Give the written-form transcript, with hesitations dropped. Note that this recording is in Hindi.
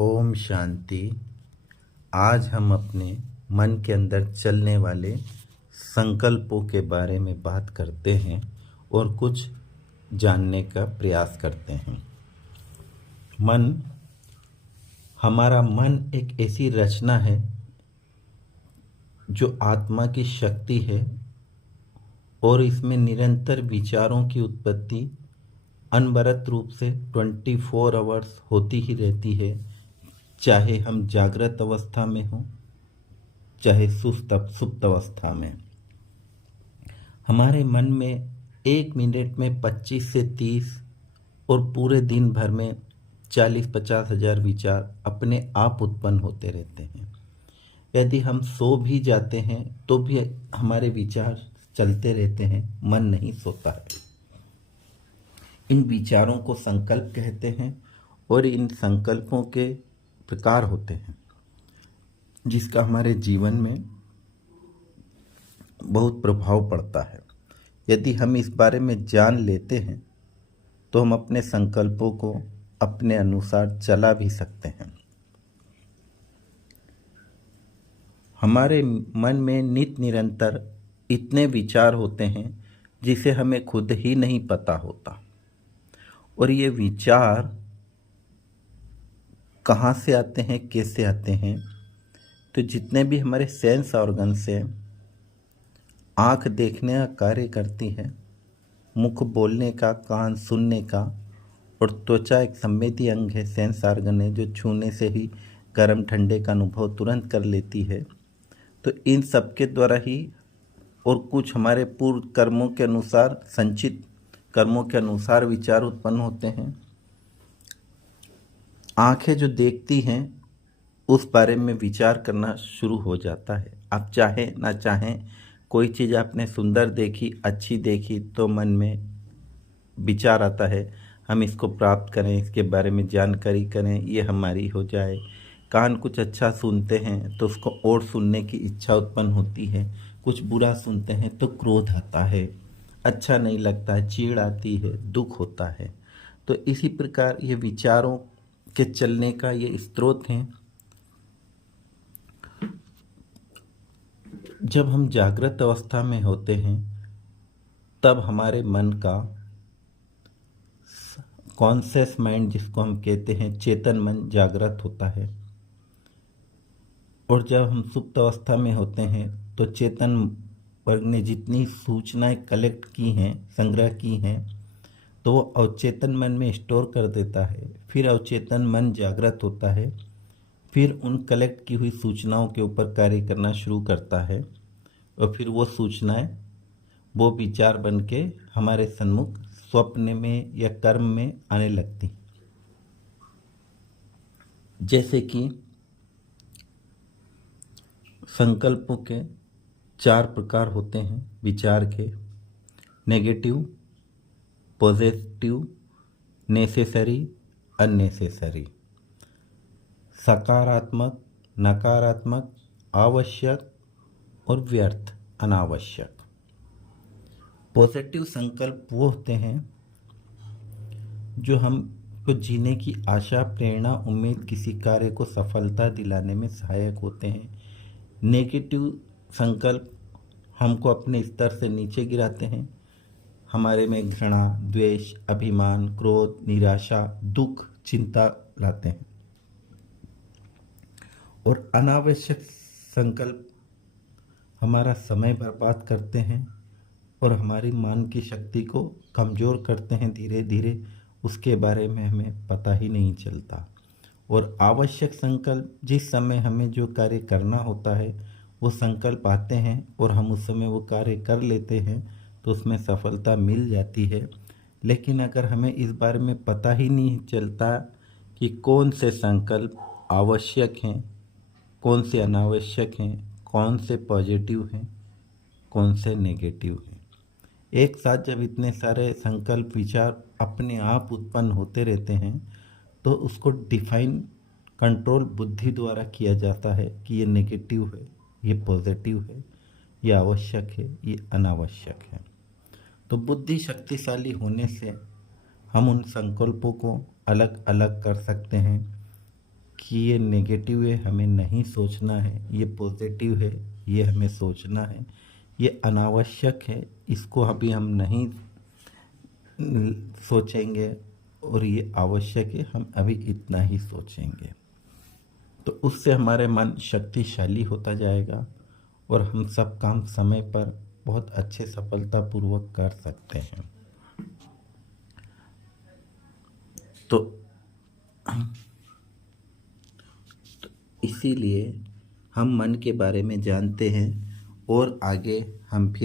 ओम शांति। आज हम अपने मन के अंदर चलने वाले संकल्पों के बारे में बात करते हैं और कुछ जानने का प्रयास करते हैं। हमारा मन एक ऐसी रचना है जो आत्मा की शक्ति है और इसमें निरंतर विचारों की उत्पत्ति अनवरत रूप से 24 आवर्स होती ही रहती है, चाहे हम जागृत अवस्था में हों चाहे सुप्त अवस्था में। हमारे मन में 1 मिनट में 25 से 30 और पूरे दिन भर में 40-50 हजार विचार अपने आप उत्पन्न होते रहते हैं। यदि हम सो भी जाते हैं तो भी हमारे विचार चलते रहते हैं, मन नहीं सोता है। इन विचारों को संकल्प कहते हैं और इन संकल्पों के प्रकार होते हैं जिसका हमारे जीवन में बहुत प्रभाव पड़ता है। यदि हम इस बारे में जान लेते हैं तो हम अपने संकल्पों को अपने अनुसार चला भी सकते हैं। हमारे मन में नित्य निरंतर इतने विचार होते हैं जिसे हमें खुद ही नहीं पता होता, और ये विचार कहाँ से आते हैं, कैसे आते हैं। तो जितने भी हमारे सेंस ऑर्गन से आँख देखने का कार्य करती है, मुख बोलने का, कान सुनने का, और त्वचा एक संवेदी अंग है, सेंस ऑर्गन है, जो छूने से ही गर्म ठंडे का अनुभव तुरंत कर लेती है। तो इन सब के द्वारा ही और कुछ हमारे पूर्व कर्मों के अनुसार, संचित कर्मों के अनुसार विचार उत्पन्न होते हैं। आंखें जो देखती हैं उस बारे में विचार करना शुरू हो जाता है। आप चाहें ना चाहें, कोई चीज़ आपने सुंदर देखी, अच्छी देखी, तो मन में विचार आता है हम इसको प्राप्त करें, इसके बारे में जानकारी करें, ये हमारी हो जाए। कान कुछ अच्छा सुनते हैं तो उसको और सुनने की इच्छा उत्पन्न होती है। कुछ बुरा सुनते हैं तो क्रोध आता है, अच्छा नहीं लगता है, चिढ़ आती है, दुख होता है। तो इसी प्रकार ये विचारों के चलने का ये स्रोत हैं। जब हम जागृत अवस्था में होते हैं तब हमारे मन का कॉन्शियस माइंड, जिसको हम कहते हैं चेतन मन, जागृत होता है। और जब हम सुप्त अवस्था में होते हैं तो चेतन वर्ग ने जितनी सूचनाएं कलेक्ट की हैं, संग्रह की हैं, तो वो अवचेतन मन में स्टोर कर देता है। फिर अवचेतन मन जागृत होता है, फिर उन कलेक्ट की हुई सूचनाओं के ऊपर कार्य करना शुरू करता है, और फिर वो सूचनाएं, वो विचार बन के हमारे सन्मुख स्वप्न में या कर्म में आने लगती। जैसे कि संकल्पों के 4 प्रकार होते हैं विचार के: नेगेटिव, पॉजिटिव, नेसेसरी, अननेसेसरी। सकारात्मक, नकारात्मक, आवश्यक और व्यर्थ, अनावश्यक। पॉजिटिव संकल्प वो होते हैं जो हमको जीने की आशा, प्रेरणा, उम्मीद, किसी कार्य को सफलता दिलाने में सहायक होते हैं। नेगेटिव संकल्प हमको अपने स्तर से नीचे गिराते हैं, हमारे में घृणा, द्वेष, अभिमान, क्रोध, निराशा, दुख, चिंता लाते हैं। और अनावश्यक संकल्प हमारा समय बर्बाद करते हैं और हमारी मन की शक्ति को कमज़ोर करते हैं धीरे धीरे, उसके बारे में हमें पता ही नहीं चलता। और आवश्यक संकल्प, जिस समय हमें जो कार्य करना होता है वो संकल्प आते हैं और हम उस समय वो कार्य कर लेते हैं तो उसमें सफलता मिल जाती है। लेकिन अगर हमें इस बारे में पता ही नहीं चलता कि कौन से संकल्प आवश्यक हैं, कौन से अनावश्यक हैं, कौन से पॉजिटिव हैं, कौन से नेगेटिव हैं, एक साथ जब इतने सारे संकल्प विचार अपने आप उत्पन्न होते रहते हैं तो उसको डिफाइन, कंट्रोल बुद्धि द्वारा किया जाता है कि ये नेगेटिव है, ये पॉजिटिव है, ये आवश्यक है, ये अनावश्यक है। तो बुद्धि शक्तिशाली होने से हम उन संकल्पों को अलग अलग कर सकते हैं कि ये नेगेटिव है, हमें नहीं सोचना है, ये पॉजिटिव है, ये हमें सोचना है, ये अनावश्यक है, इसको अभी हम नहीं सोचेंगे, और ये आवश्यक है, हम अभी इतना ही सोचेंगे। तो उससे हमारे मन शक्तिशाली होता जाएगा और हम सब काम समय पर बहुत अच्छे सफलतापूर्वक कर सकते हैं। तो इसीलिए हम मन के बारे में जानते हैं और आगे हम फिर